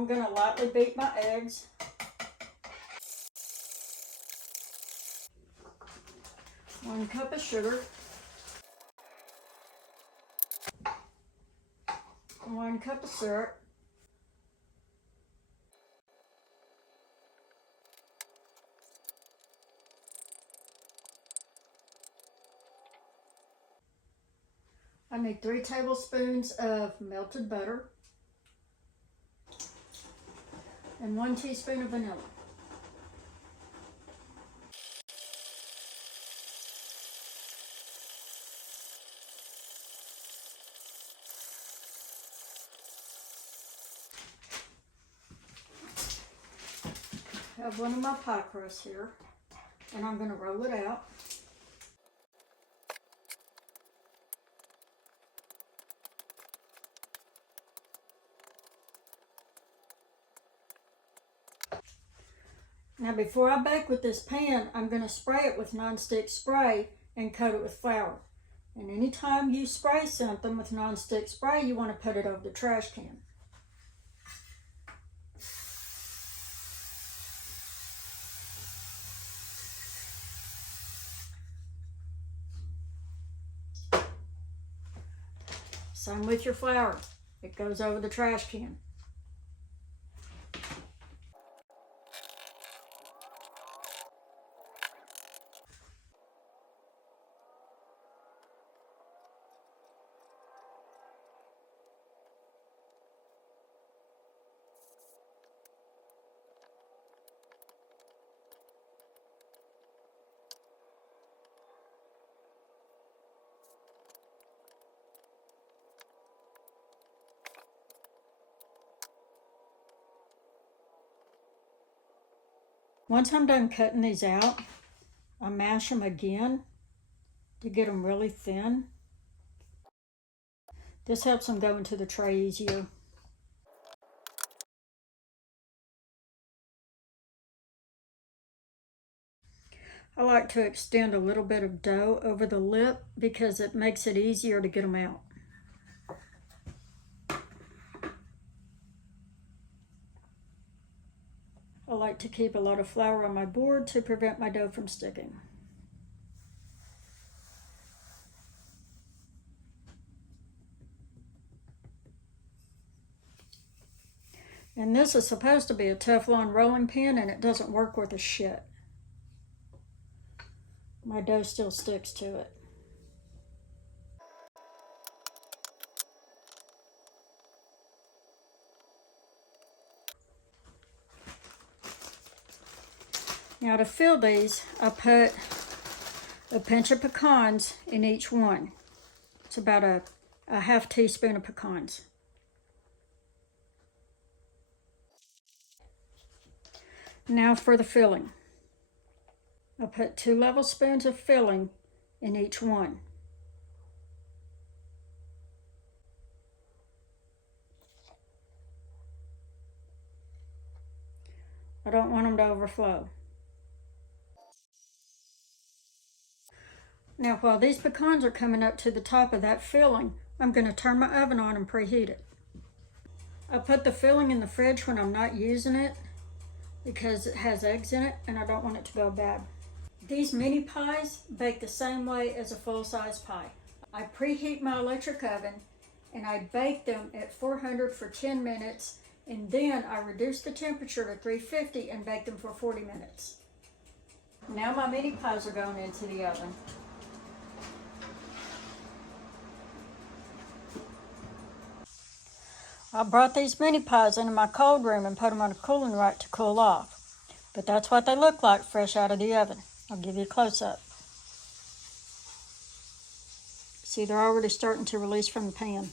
I'm going to lightly beat my eggs. One cup of sugar. 1 cup of syrup. I need 3 tablespoons of melted butter and 1 teaspoon of vanilla. I have one of my pie crusts here, and I'm going to roll it out. Now before I bake with this pan, I'm going to spray it with nonstick spray and coat it with flour. And anytime you spray something with nonstick spray, you want to put it over the trash can. Same with your flour. It goes over the trash can. Once I'm done cutting these out, I mash them again to get them really thin. This helps them go into the tray easier. I like to extend a little bit of dough over the lip because it makes it easier to get them out. I like to keep a lot of flour on my board to prevent my dough from sticking. And this is supposed to be a Teflon rolling pin, and it doesn't work worth a shit. My dough still sticks to it. Now to fill these, I put a pinch of pecans in each one. It's about a half teaspoon of pecans. Now for the filling. I put 2 level spoons of filling in each one. I don't want them to overflow. Now while these pecans are coming up to the top of that filling, I'm going to turn my oven on and preheat it. I put the filling in the fridge when I'm not using it because it has eggs in it and I don't want it to go bad. These mini pies bake the same way as a full-size pie. I preheat my electric oven and I bake them at 400 for 10 minutes, and then I reduce the temperature to 350 and bake them for 40 minutes. Now my mini pies are going into the oven. I brought these mini pies into my cold room and put them on a cooling rack to cool off. But that's what they look like fresh out of the oven. I'll give you a close-up. See, they're already starting to release from the pan.